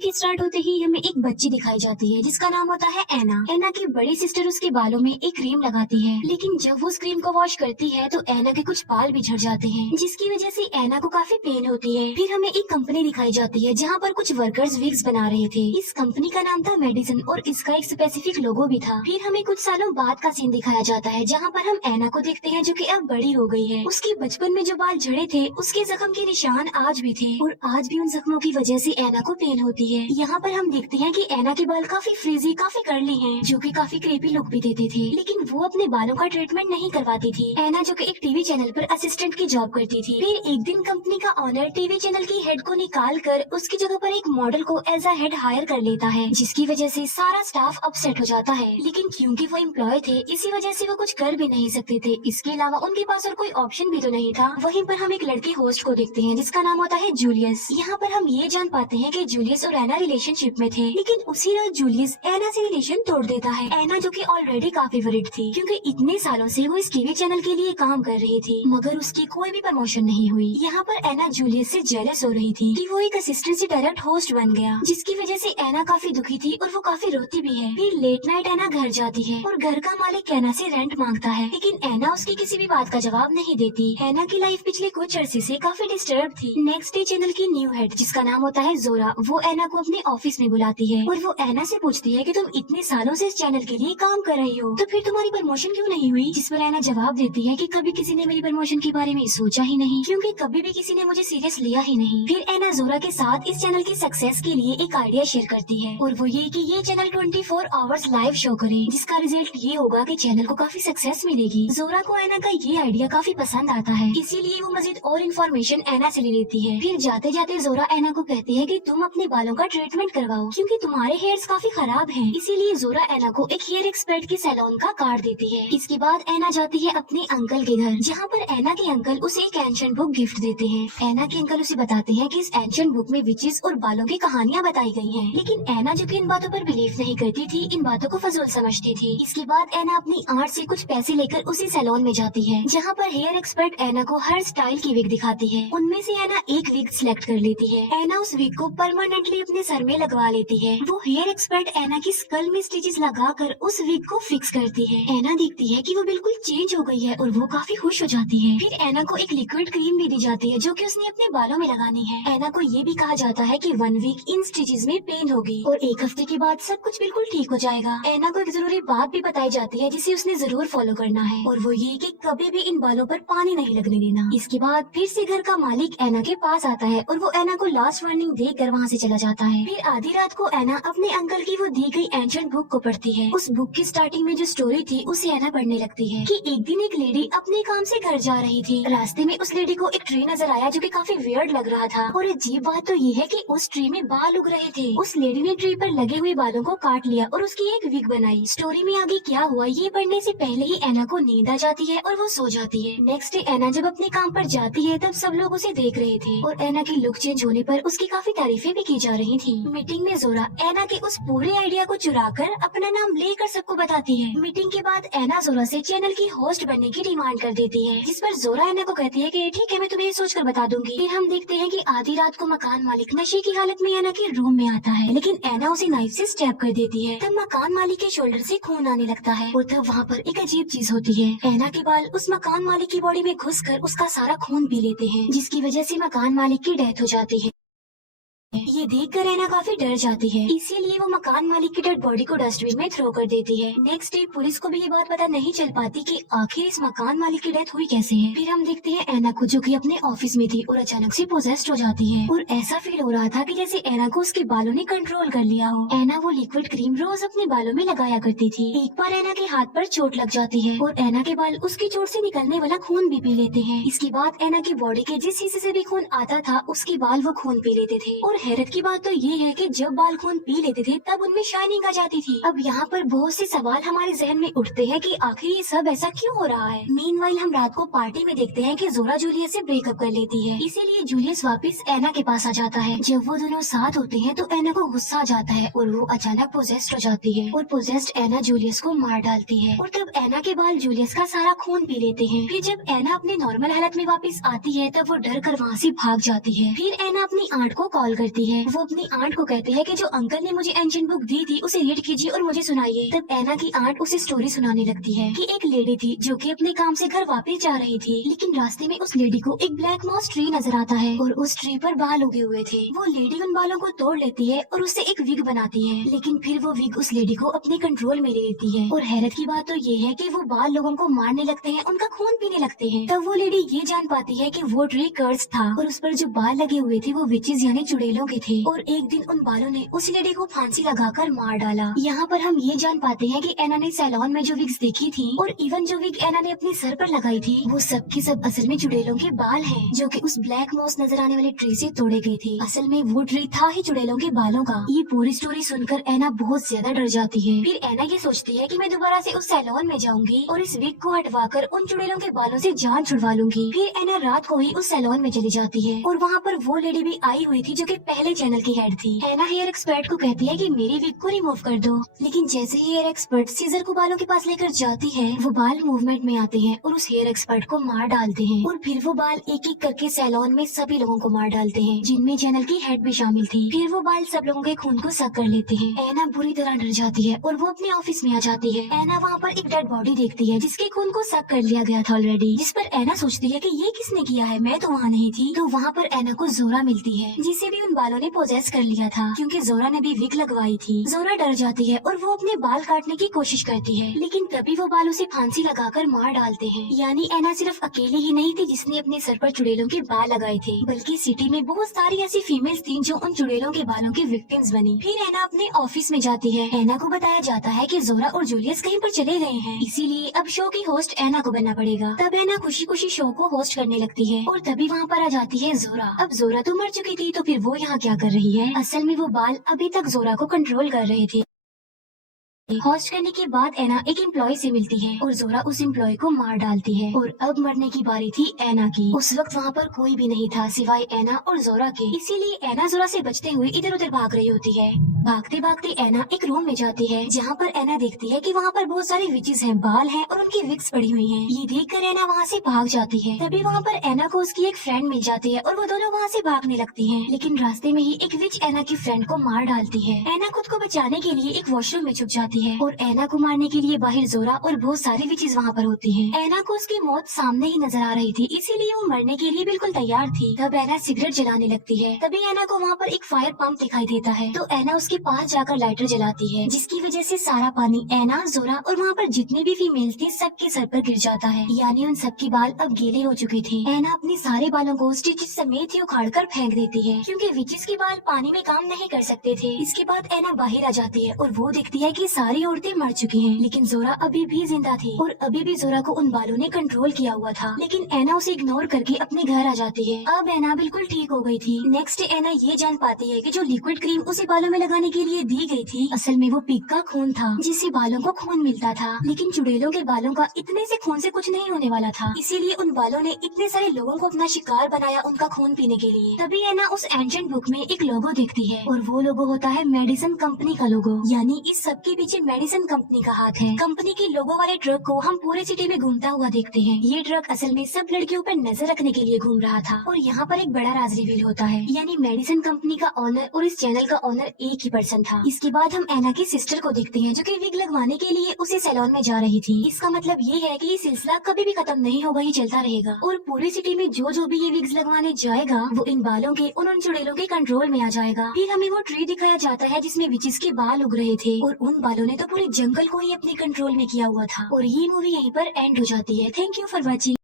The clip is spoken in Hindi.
के स्टार्ट होते ही हमें एक बच्ची दिखाई जाती है जिसका नाम होता है एना। एना की बड़ी सिस्टर उसके बालों में एक क्रीम लगाती है, लेकिन जब वो उस क्रीम को वॉश करती है तो एना के कुछ बाल भी झड़ जाते हैं, जिसकी वजह से एना को काफी पेन होती है। फिर हमें एक कंपनी दिखाई जाती है जहाँ पर कुछ वर्कर्स विग्स बना रहे थे। इस कंपनी का नाम था मेडिसिन और इसका एक स्पेसिफिक लोगो भी था। फिर हमें कुछ सालों बाद का सीन दिखाया जाता है जहाँ पर हम एना को देखते हैं जो कि अब बड़ी हो गई है। उसके बचपन में जो बाल झड़े थे उसके जख्म के निशान आज भी थे और आज भी उन जख्मों की वजह से एना को पेन होती है। यहाँ पर हम देखते हैं कि एना के बाल काफी फ्रीजी काफी कर्ली हैं, जो कि काफी क्रीपी लुक भी देते थे, लेकिन वो अपने बालों का ट्रीटमेंट नहीं करवाती थी। एना जो कि एक टीवी चैनल पर असिस्टेंट की जॉब करती थी। फिर एक दिन कंपनी का ऑनर टीवी चैनल की हेड को निकाल कर उसकी जगह पर एक मॉडल को एज अ हेड हायर कर लेता है, जिसकी वजह से सारा स्टाफ अपसेट हो जाता है। लेकिन क्योंकि वो एम्प्लॉय थे इसी वजह से वो कुछ कर भी नहीं सकते थे। इसके अलावा उनके पास और कोई ऑप्शन भी तो नहीं था। वहीं पर हम एक लड़की होस्ट को देखते हैं जिसका नाम होता है जूलियस। यहाँ पर हम ये जान पाते हैं कि जूलियस और एना रिलेशनशिप में थे, लेकिन उसी रात जूलियस एना से रिलेशन तोड़ देता है। एना जो कि ऑलरेडी काफी वरिड थी क्योंकि इतने सालों से वो इस टीवी चैनल के लिए काम कर रही थी, मगर उसकी कोई भी प्रमोशन नहीं हुई। यहाँ पर एना जूलियस से जेलस हो रही थी कि वो एक असिस्टेंट से डायरेक्ट होस्ट बन गया, जिसकी वजह से एना काफी दुखी थी और वो काफी रोती भी है। फिर लेट नाइट एना घर जाती है और घर का मालिक एना से रेंट मांगता है, लेकिन एना उसकी किसी भी बात का जवाब नहीं देती। एना की लाइफ पिछले कुछ अरसे से काफी डिस्टर्ब थी। नेक्स्ट डे चैनल की न्यू हेड जिसका नाम होता है जोरा, वो एना को अपने ऑफिस में बुलाती है और वो एना से पूछती है कि तुम इतने सालों से इस चैनल के लिए काम कर रही हो, तो फिर तुम्हारी प्रमोशन क्यों नहीं हुई? जिस पर एना जवाब देती है कि कभी किसी ने मेरी प्रमोशन के बारे में सोचा ही नहीं, क्योंकि कभी भी किसी ने मुझे सीरियस लिया ही नहीं। फिर एना जोरा के साथ इस चैनल की सक्सेस के लिए एक आइडिया शेयर करती है और वो ये कि ये चैनल 24 आवर्स लाइव शो करे, जिसका रिजल्ट ये होगा कि चैनल को काफी सक्सेस मिलेगी। जोरा को एना का ये आइडिया काफी पसंद आता है, इसीलिए वो मजीद और इन्फॉर्मेशन एना से ले लेती है। फिर जाते जाते जोरा एना को कहती है कि तुम अपने बालों का ट्रीटमेंट करवाओ क्योंकि तुम्हारे हेयर्स काफी खराब हैं। इसीलिए जोरा एना को एक हेयर एक्सपर्ट के सैलून का कार्ड देती है। इसके बाद एना जाती है अपने अंकल के घर, जहाँ पर एना के अंकल उसे एक एंशिएंट बुक गिफ्ट देते हैं। एना के अंकल उसे बताते हैं कि इस एंशिएंट बुक में विचेस और बालों की कहानियाँ बताई गई हैं, लेकिन एना जो कि इन बातों पर बिलीव नहीं करती थी, इन बातों को फजूल समझती थी। इसके बाद एना अपनी आंट से कुछ पैसे लेकर उसी सैलून में जाती है, जहाँ पर हेयर एक्सपर्ट एना को हर स्टाइल की विग दिखाती है। उनमें से एना एक विग सिलेक्ट कर लेती है। एना उस विग को परमानेंटली अपने सर में लगवा लेती है। वो हेयर एक्सपर्ट एना की स्कल में स्टिचेस लगाकर उस विग को फिक्स करती है। एना देखती है कि वो बिल्कुल चेंज हो गई है और वो काफी खुश हो जाती है। फिर एना को एक लिक्विड क्रीम भी दी जाती है जो कि उसने अपने बालों में लगानी है। एना को ये भी कहा जाता है कि 1 वीक इन स्टिचेस में पेन होगी और 1 हफ्ते के बाद सब कुछ बिल्कुल ठीक हो जाएगा। एना को एक जरूरी बात भी बताई जाती है जिसे उसने जरूर फॉलो करना है, और वो ये कि कभी भी इन बालों पर पानी नहीं लगने देना। इसके बाद फिर से घर का मालिक एना के पास आता है और वो एना को लास्ट वार्निंग देकर वहाँ से चला जाता है। फिर आधी रात को एना अपने अंकल की वो दी गई एंशिएंट बुक को पढ़ती है। उस बुक की स्टार्टिंग में जो स्टोरी थी उसे एना पढ़ने लगती है कि एक दिन एक लेडी अपने काम से घर जा रही थी। रास्ते में उस लेडी को एक ट्री नजर आया जो कि काफी वियर्ड लग रहा था, और अजीब बात तो ये है कि उस ट्री में बाल उग रहे थे। उस लेडी ने ट्री पर लगे हुए बालों को काट लिया और उसकी एक विग बनाई। स्टोरी में आगे क्या हुआ ये पढ़ने से पहले ही एना को नींद आ जाती है और वो सो जाती है। नेक्स्ट डे एना जब अपने काम पर जाती है तब सब लोग उसे देख रहे थे और एना की लुक चेंज होने पर उसकी काफी तारीफें भी की जा रही थी। मीटिंग में जोरा एना के उस पूरे आइडिया को चुराकर अपना नाम लेकर सबको बताती है। मीटिंग के बाद एना जोरा से चैनल की होस्ट बनने की डिमांड कर देती है, जिस पर जोरा एना को कहती है कि ठीक है मैं तुम्हें सोचकर बता दूंगी। फिर हम देखते हैं कि आधी रात को मकान मालिक नशे की हालत में एना के रूम में आता है, लेकिन एना उसे नाइफ से स्टैब कर देती है। तब मकान मालिक के शोल्डर से खून आने लगता है और तब वहाँ पर एक अजीब चीज होती है। एना के बाल उस मकान मालिक की बॉडी में घुसकर उसका सारा खून पी लेते हैं, जिसकी वजह से मकान मालिक की डेथ हो जाती है। ये देखकर एना काफी डर जाती है, इसीलिए वो मकान मालिक की डेड बॉडी को डस्टबिन में थ्रो कर देती है। नेक्स्ट डे पुलिस को भी ये बात पता नहीं चल पाती कि आखिर इस मकान मालिक की डेथ हुई कैसे है। फिर हम देखते हैं एना को जो कि अपने ऑफिस में थी और अचानक से पोजेस्ड हो जाती है और ऐसा फील हो रहा था कि जैसे एना को उसके बालों ने कंट्रोल कर लिया हो। एना वो लिक्विड क्रीम रोज अपने बालों में लगाया करती थी। एक बार एना के हाथ पर चोट लग जाती है और एना के बाल उसकी चोट से निकलने वाला खून भी पी लेते हैं। इसके बाद एना की बॉडी के जिस हिस्से से भी खून आता था उसके बाल वो खून पी लेते थे, और हैरत की बात तो ये है कि जब बाल खून पी लेते थे तब उनमें शाइनिंग आ जाती थी। अब यहाँ पर बहुत से सवाल हमारे जहन में उठते हैं कि आखिर ये सब ऐसा क्यों हो रहा है। मीनवाइल हम रात को पार्टी में देखते हैं कि जोरा जूलियस से ब्रेकअप कर लेती है, इसीलिए जूलियस वापस एना के पास आ जाता है। जब वो दोनों साथ होते हैं तो एना को गुस्सा आ जाता है और वो अचानक पोजेस्ड हो जाती है और पोजेस्ड एना जूलियस को मार डालती है, और तब एना के बाल जूलियस का सारा खून पी लेते हैं। फिर जब एना अपने नॉर्मल हालत में वापस आती है तब वो डर कर वहाँ से भाग जाती है। फिर एना अपनी आंट को कॉल करती है है वो अपनी आंट को कहते हैं कि जो अंकल ने मुझे एंशिएंट बुक दी थी उसे रीड कीजिए और मुझे सुनाइए। तब एना की आंट उसे स्टोरी सुनाने लगती है कि एक लेडी थी जो कि अपने काम से घर वापस जा रही थी, लेकिन रास्ते में उस लेडी को एक ब्लैक मॉस ट्री नजर आता है और उस ट्री पर बाल उगे हुए थे। वो लेडी उन बालों को तोड़ लेती है और उससे एक विग बनाती है, लेकिन फिर वो विग उस लेडी को अपने कंट्रोल में ले लेती है। और हैरत की बात तो ये है कि वो बाल लोगों को मारने लगते हैं, उनका खून पीने लगते हैं। तब वो लेडी ये जान पाती है कि वो ट्री कर्स था और उस पर जो बाल लगे हुए थे वो विचेस यानी चुड़ैलों के थे। और एक दिन उन बालों ने उस लेडी को फांसी लगाकर मार डाला। यहाँ पर हम ये जान पाते हैं कि एना ने सैलून में जो विग्स देखी थी और इवन जो विग एना ने अपने सर पर लगाई थी वो सब की सब असल में चुड़ैलों के बाल हैं, जो कि उस ब्लैक मॉस नजर आने वाले ट्री से तोड़े गए थे। असल में वो ट्री था ही चुड़ैलों के बालों का। ये पूरी स्टोरी सुनकर एना बहुत ज्यादा डर जाती है। फिर एना ये सोचती है कि मैं दोबारा से उस सैलून में जाऊंगी और इस विग को हटवाकर उन चुड़ैलों के बालों से जान छुड़वा लूंगी। फिर एना रात को ही उस सैलून में चली जाती है और वहाँ पर वो लेडी भी आई हुई थी जो कि पहले चैनल की हेड थी। एना हेयर एक्सपर्ट को कहती है कि मेरी विग को रिमूव कर दो, लेकिन जैसे ही हेयर एक्सपर्ट सीजर को बालों के पास लेकर जाती है वो बाल मूवमेंट में आते हैं और उस हेयर एक्सपर्ट को मार डालते हैं। और फिर वो बाल एक एक करके सैलून में सभी लोगों को मार डालते हैं, जिनमें चैनल की हेड भी शामिल थी। फिर वो बाल सब लोगों के खून को सक कर लेते हैं। एना बुरी तरह डर जाती है और वो अपने ऑफिस में आ जाती है। एना वहाँ पर एक डेड बॉडी देखती है जिसके खून को सक कर लिया गया था ऑलरेडी, जिस पर एना सोचती है कि ये किसने किया है, मैं तो वहाँ नहीं थी। तो वहाँ पर एना को जोरा मिलती है जिसे भी उन बालों ने पोजेस कर लिया था, क्योंकि जोरा ने भी विग लगवाई थी। जोरा डर जाती है और वो अपने बाल काटने की कोशिश करती है, लेकिन तभी वो बाल उसे फांसी लगाकर मार डालते हैं। यानी एना सिर्फ अकेली ही नहीं थी जिसने अपने सर पर चुड़ैलों के बाल लगाए थे, बल्कि सिटी में बहुत सारी ऐसी फीमेल्स थी जो उन चुड़ैलों के बालों की विक्टिम्स बनी। फिर एना अपने ऑफिस में जाती है। एना को बताया जाता है कि जोरा और जूलियस कहीं पर चले गए हैं, इसीलिए अब शो की होस्ट एना को बनना पड़ेगा। तब एना खुशी खुशी शो को होस्ट करने लगती है और तभी वहाँ पर आ जाती है जोरा। अब जोरा तो मर चुकी थी, तो फिर वो यहाँ क्या कर रही है? असल में वो बाल अभी तक जोरा को कंट्रोल कर रहे थे। होस्ट करने के बाद एना एक एम्प्लॉय से मिलती है और जोरा उस एम्प्लॉय को मार डालती है। और अब मरने की बारी थी एना की। उस वक्त वहाँ पर कोई भी नहीं था सिवाय एना और जोरा के, इसीलिए एना जोरा से बचते हुए इधर उधर भाग रही होती है। भागते भागते एना एक रूम में जाती है जहाँ पर एना देखती है कि वहाँ पर बहुत सारे विचेस हैं, बाल हैं और उनकी विग्स पड़ी हुई हैं। ये देखकर एना वहाँ से भाग जाती है। तभी वहाँ पर एना को उसकी एक फ्रेंड मिल जाती है और वो दोनों वहाँ से भागने लगती हैं। लेकिन रास्ते में ही एक विच एना की फ्रेंड को मार डालती है। एना खुद को बचाने के लिए एक वॉशरूम में छुप जाती है और एना को मारने के लिए बाहर जोरा और बहुत सारी विचेस वहाँ पर होती हैं। एना को उसकी मौत सामने ही नजर आ रही थी, इसीलिए वो मरने के लिए बिल्कुल तैयार थी। तब एना सिगरेट जलाने लगती है। तभी एना को वहाँ पर एक फायर पंप दिखाई देता है, तो एना उसके पास जाकर लाइटर जलाती है, जिसकी वजह से सारा पानी एना, जोरा और वहाँ पर जितने भी फीमेल्स थे सबके सर पर गिर जाता है। यानी उन सबके बाल अब गीले हो चुके थे। एना अपने सारे बालों को स्टिचेस समेत ही उखाड़ कर फेंक देती है, क्योंकि विचेस के बाल पानी में काम नहीं कर सकते थे। इसके बाद एना बाहर आ जाती है और वो देखती है कि सारी औरतें मर चुकी हैं, लेकिन जोरा अभी भी जिंदा थी और अभी भी जोरा को उन बालों ने कंट्रोल किया हुआ था। लेकिन एना उसे इग्नोर करके अपने घर आ जाती है। अब एना बिल्कुल ठीक हो गई थी। नेक्स्ट एना ये जान पाती है कि जो लिक्विड क्रीम उसे बालों में लगाने के लिए दी गई थी असल में वो पिग का खून था, जिससे बालों को खून मिलता था। लेकिन चुड़ैलों के बालों का इतने से खून से कुछ नहीं होने वाला था, इसीलिए उन बालों ने इतने सारे लोगों को अपना शिकार बनाया उनका खून पीने के लिए। तभी एना उस एंशिएंट बुक में एक लोगो देखती है और वो लोगो होता है मेडिसिन कंपनी का लोगो। यानी इस सब के पीछे मेडिसिन कंपनी का हाथ है। कंपनी के लोगो वाले ट्रक को हम पूरे सिटी में घूमता हुआ देखते हैं। ये ट्रक असल में सब लड़कियों पर नजर रखने के लिए घूम रहा था। और यहाँ पर एक बड़ा राज रिवील होता है, यानी मेडिसिन कंपनी का ऑनर और इस चैनल का ऑनर एक ही पर्सन था। इसके बाद हम एना की सिस्टर को देखते हैं जो कि विग लगवाने के लिए उसे सैलून में जा रही थी। इसका मतलब ये है कि ये सिलसिला कभी भी खत्म नहीं होगा, ये चलता रहेगा और पूरी सिटी में जो भी ये विग्स लगवाने जाएगा वो इन बालों के उन चुड़ैलों के कंट्रोल में आ जाएगा। फिर हमें वो ट्री दिखाया जाता है जिसमें विचेस के बाल उग रहे थे और उन बालों ने तो पूरे जंगल को ही अपने कंट्रोल में किया हुआ था। और ये मूवी यहीं पर एंड हो जाती है। Thank you for watching.